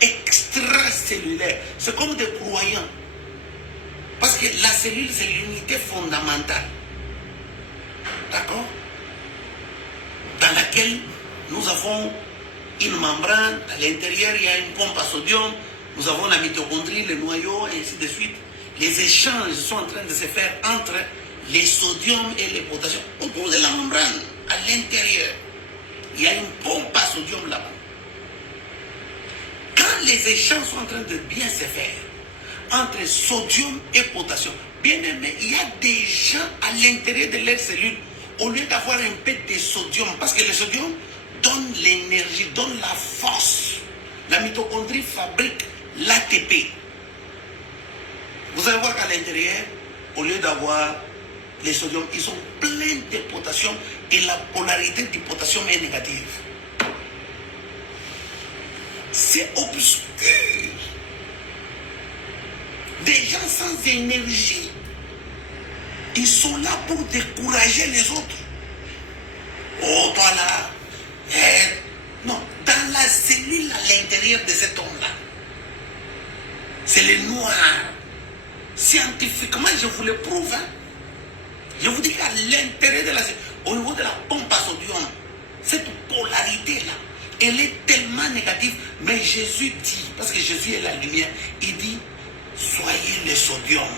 extracellulaires. C'est comme des croyants. Parce que la cellule, c'est l'unité fondamentale. D'accord? Dans laquelle nous avons une membrane, à l'intérieur il y a une pompe à sodium, nous avons la mitochondrie, le noyau, et ainsi de suite. Les échanges sont en train de se faire entre les sodiums et les potassiums autour de la membrane, à l'intérieur. Il y a une pompe à sodium là-bas. Quand les échanges sont en train de bien se faire entre sodium et potassium, bien aimé, il y a des gens à l'intérieur de leurs cellules, au lieu d'avoir un peu de sodium, parce que le sodium donne l'énergie, donne la force. La mitochondrie fabrique l'ATP. Vous allez voir qu'à l'intérieur, au lieu d'avoir les sodiums, ils sont pleins de potassium et la polarité du potassium est négative. C'est obscur. Des gens sans énergie, ils sont là pour décourager les autres. Oh, toi là. Non, dans la cellule à l'intérieur de cet homme-là, c'est le noir. Scientifiquement, je vous le prouve. Hein? Je vous dis qu'à l'intérieur de la cellule, au niveau de la pompe à sodium, cette polarité-là, elle est tellement négative. Mais Jésus dit, parce que Jésus est la lumière, il dit, soyez le sodium,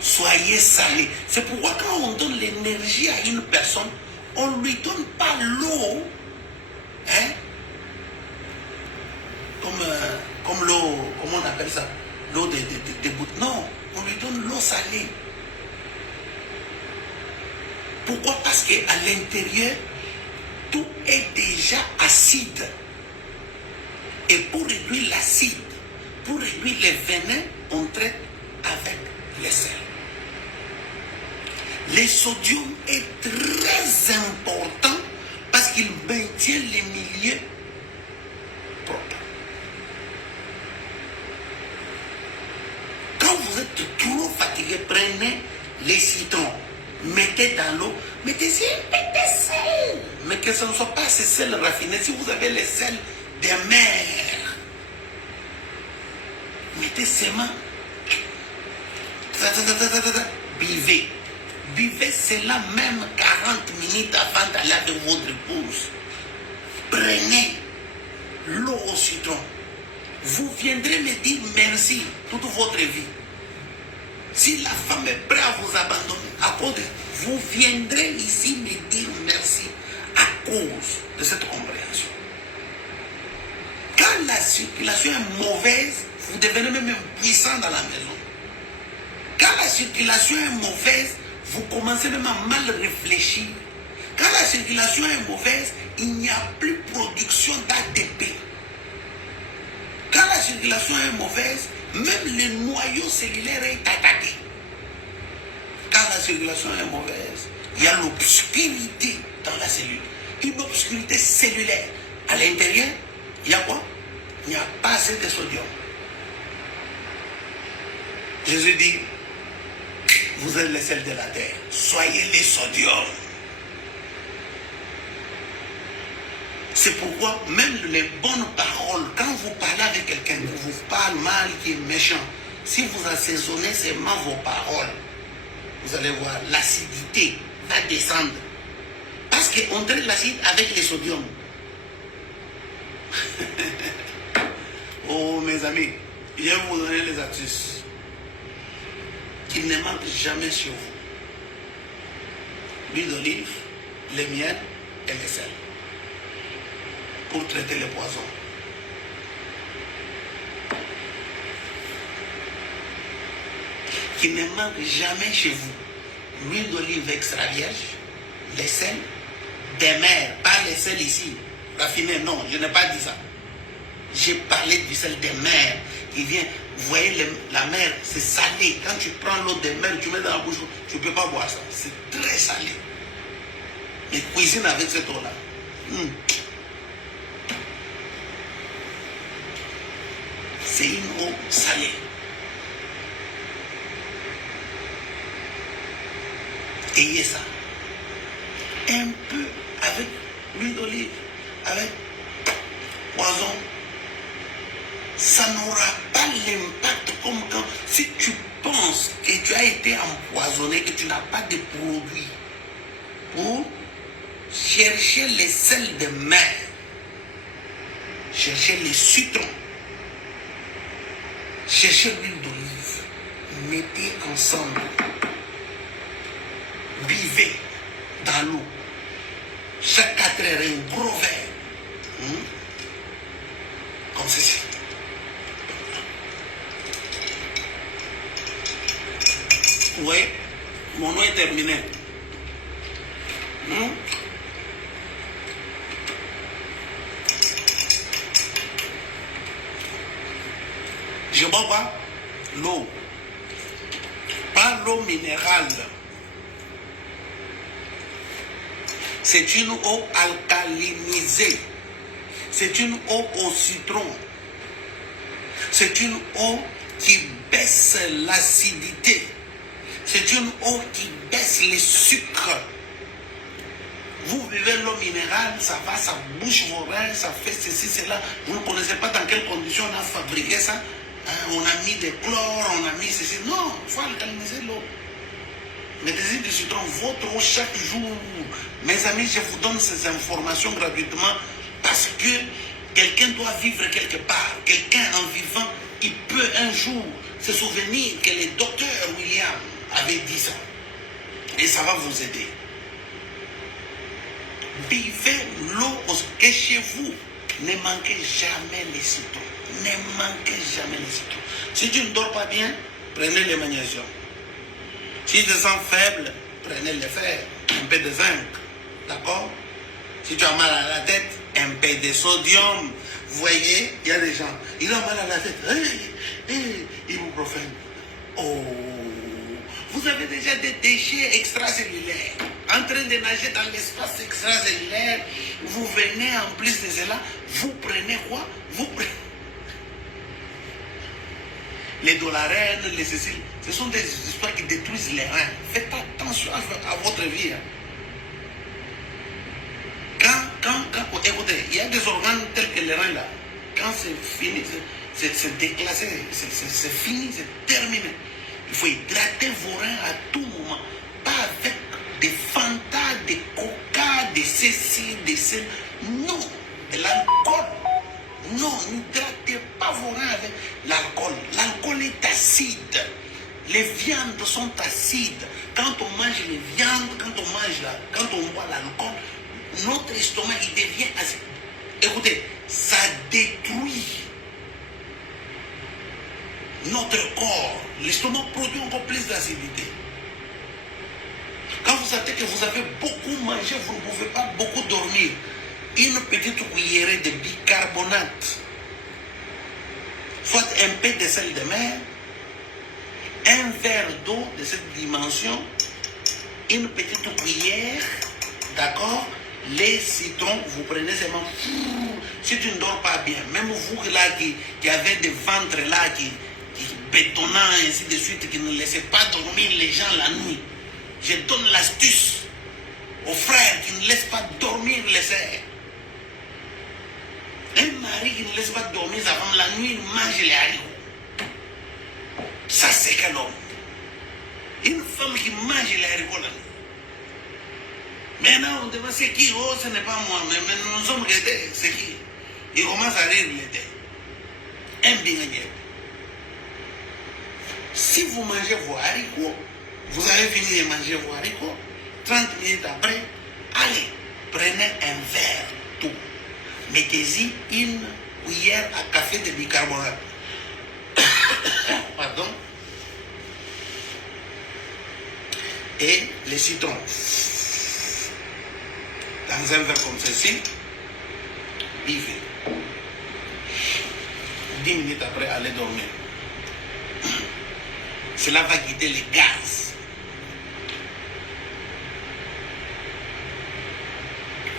soyez salés. C'est pourquoi quand on donne l'énergie à une personne, on ne lui donne pas l'eau, hein, comme l'eau, comment on appelle ça, l'eau de gouttes. Non, on lui donne l'eau salée. Pourquoi? Parce qu'à l'intérieur, tout est déjà acide. Et pour réduire l'acide, pour réduire les venin, on traite avec les sels. Le sodium est très important parce qu'il maintient les milieux propres. Quand vous êtes trop fatigué, prenez les citrons, mettez dans l'eau, mettez un peu de sel. Mais que ce ne soit pas ces sels raffinés. Si vous avez les sels des mers, mettez seulement, buvez. Buvez cela même 40 minutes avant d'aller de votre épouse. Prenez l'eau au citron. Vous viendrez me dire merci toute votre vie. Si la femme est prête à vous abandonner, à cause de, vous viendrez ici me dire merci à cause de cette compréhension. Quand la circulation est mauvaise, vous devenez même impuissant dans la maison. Quand la circulation est mauvaise, vous commencez même à mal réfléchir. Quand la circulation est mauvaise, il n'y a plus production d'ATP. Quand la circulation est mauvaise, même le noyau cellulaire est attaqué. Quand la circulation est mauvaise, il y a l'obscurité dans la cellule. Une obscurité cellulaire. À l'intérieur, il y a quoi? Il n'y a pas assez de sodium. Jésus dit, vous êtes les sels de la terre. Soyez les sodium. C'est pourquoi même les bonnes paroles, quand vous parlez avec quelqu'un qui vous parle mal, qui est méchant, si vous assaisonnez seulement vos paroles, vous allez voir, l'acidité va descendre. Parce qu'on traite l'acide avec les sodium. Oh mes amis, je vais vous donner les astuces qui ne manquent jamais chez vous. L'huile d'olive, le miel et le sel. Pour traiter les poisons. Qui ne manque jamais chez vous. L'huile d'olive extra vierge, les sels, des mers, pas les sels ici, raffinés, non, je n'ai pas dit ça. J'ai parlé du sel des mers qui vient, vous voyez, la mer, c'est salé. Quand tu prends l'eau des mers, tu mets dans la bouche, tu ne peux pas boire ça. C'est très salé. Mais cuisine avec cette eau-là. C'est une eau salée. Ayez ça. Un peu avec l'huile d'olive, avec poison, ça n'aura pas l'impact comme quand, si tu penses que tu as été empoisonné, que tu n'as pas de produit pour chercher les sels de mer, chercher les citrons, chercher l'huile d'olive, mettez ensemble, buvez dans l'eau, chaque 4 heures, un gros verre, comme ceci. Oui, mon nom est terminé. Je bois pas l'eau, pas l'eau minérale. C'est une eau alcalinisée. C'est une eau au citron. C'est une eau qui baisse l'acidité. C'est une eau qui baisse les sucres. Vous buvez l'eau minérale, ça va, ça bouche vos reins, ça fait ceci, cela. Vous ne connaissez pas dans quelles conditions on a fabriqué ça. On a mis des chlores, on a mis ceci. Non, il faut alcaliniser l'eau. Mettez-y du citron, votre eau chaque jour. Mes amis, je vous donne ces informations gratuitement parce que quelqu'un doit vivre quelque part. Quelqu'un en vivant, il peut un jour se souvenir que le docteur William avait dit ça. Et ça va vous aider. Buvez l'eau que chez vous. Ne manquez jamais les citrons. Ne manquez jamais les citrons. Si tu ne dors pas bien, prenez le magnésium. Si tu te sens faible, prenez le fer, un peu de zinc. D'accord? Si tu as mal à la tête, un peu de sodium. Vous voyez, il y a des gens, ils ont mal à la tête. Ibuprofène. Oh, vous avez déjà des déchets extracellulaires en train de nager dans l'espace extracellulaire. Vous venez en plus de cela, vous prenez quoi? Vous prenez les dolarènes, les céciles. Ce sont des histoires qui détruisent les reins. Faites attention à votre vie. Écoutez, il y a des organes tels que les reins là. Quand c'est fini, c'est déclassé, c'est fini, c'est terminé. Il faut hydrater vos reins à tout moment. Pas avec des Fanta, des Coca, des ceci, des celles. Non, de l'alcool. Non, n'hydratez pas vos reins avec l'alcool. L'alcool est acide. Les viandes sont acides. Quand on mange les viandes, quand on boit l'alcool, notre estomac il devient acide. Écoutez, ça détruit notre corps. L'estomac produit encore plus d'acidité. Quand vous sentez que vous avez beaucoup mangé, vous ne pouvez pas beaucoup dormir. Une petite cuillerée de bicarbonate, soit un peu de sel de mer, un verre d'eau de cette dimension, une petite cuillère, d'accord? Les citrons, vous prenez seulement. Si tu ne dors pas bien, même vous là qui avez des ventres là, qui bétonnant ainsi de suite, qui ne laissez pas dormir les gens la nuit, je donne l'astuce aux frères qui ne laissent pas dormir les sœurs. Un mari qui ne laisse pas dormir sa femme la nuit, il mange les haricots. Ça, c'est quel homme? Une femme qui mange les haricots la nuit. Maintenant, on demande c'est qui? Oh, ce n'est pas moi, mais nous sommes guettés. C'est qui? Il commence à rire l'été. Un bingagné. Si vous mangez vos haricots, vous avez fini de manger vos haricots, 30 minutes après, allez, prenez un verre d'eau. Mettez-y une cuillère à café de bicarbonate. Pardon. Et les citrons. Dans un verre comme ceci, buvez. 10 minutes après, allez dormir. Cela va guider les gaz.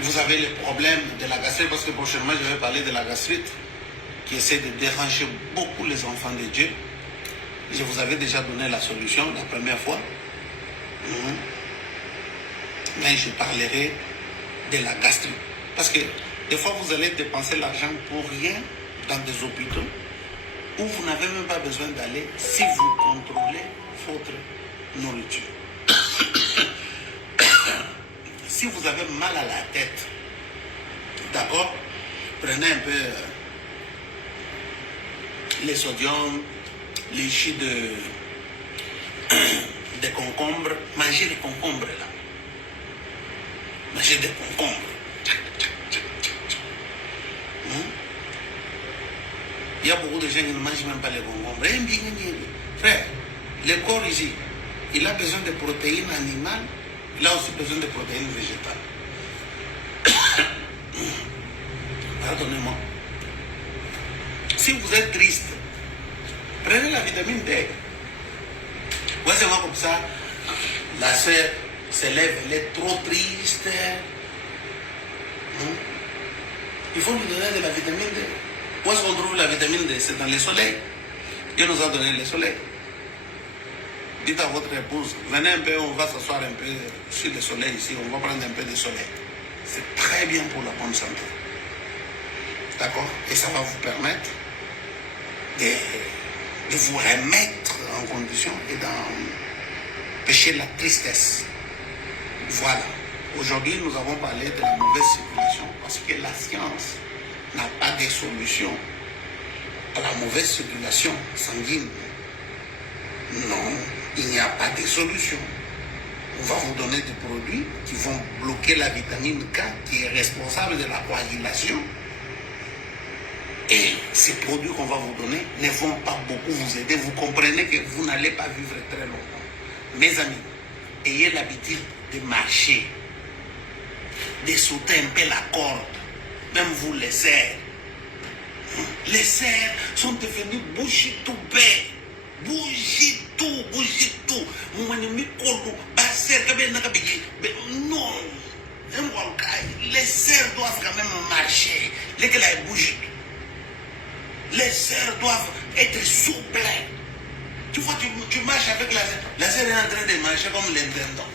Vous avez le problème de la gastrite, parce que prochainement je vais parler de la gastrite qui essaie de déranger beaucoup les enfants de Dieu. Je vous avais déjà donné la solution la première fois. Mais je parlerai de la gastrite. Parce que des fois vous allez dépenser l'argent pour rien dans des hôpitaux. où vous n'avez même pas besoin d'aller si vous contrôlez votre nourriture. Si vous avez mal à la tête, d'accord, prenez un peu les sodium, les jus de concombre, mangez les concombres là. Mangez des concombres. Il y a beaucoup de gens qui ne mangent même pas les concombres. Frère, le corps ici, il a besoin de protéines animales, il a aussi besoin de protéines végétales. Pardonnez-moi. Si vous êtes triste, prenez la vitamine D. Voyez moi comme ça, la soeur se lève, elle est trop triste. Il faut lui donner de la vitamine D. Où est-ce qu'on trouve la vitamine D? C'est dans le soleil. Dieu nous a donné le soleil. Dites à votre épouse, venez un peu, on va s'asseoir un peu sur le soleil ici, on va prendre un peu de soleil. C'est très bien pour la bonne santé. D'accord? Et ça va vous permettre de vous remettre en condition et d'empêcher la tristesse. Voilà. Aujourd'hui, nous avons parlé de la mauvaise circulation parce que la science n'a pas de solution à la mauvaise circulation sanguine. Non, il n'y a pas de solution. On va vous donner des produits qui vont bloquer la vitamine K qui est responsable de la coagulation. Et ces produits qu'on va vous donner ne vont pas beaucoup vous aider. Vous comprenez que vous n'allez pas vivre très longtemps. Mes amis, ayez l'habitude de marcher, de sauter un peu la corde. Même vous les cerfs. Les cerfs sont devenus bougitou-bés. Bougitou. Non. Les cerfs doivent quand même marcher. Les cerfs doivent être souples. Tu vois, tu marches avec la cerf. La cerf est en train de marcher comme l'intendant.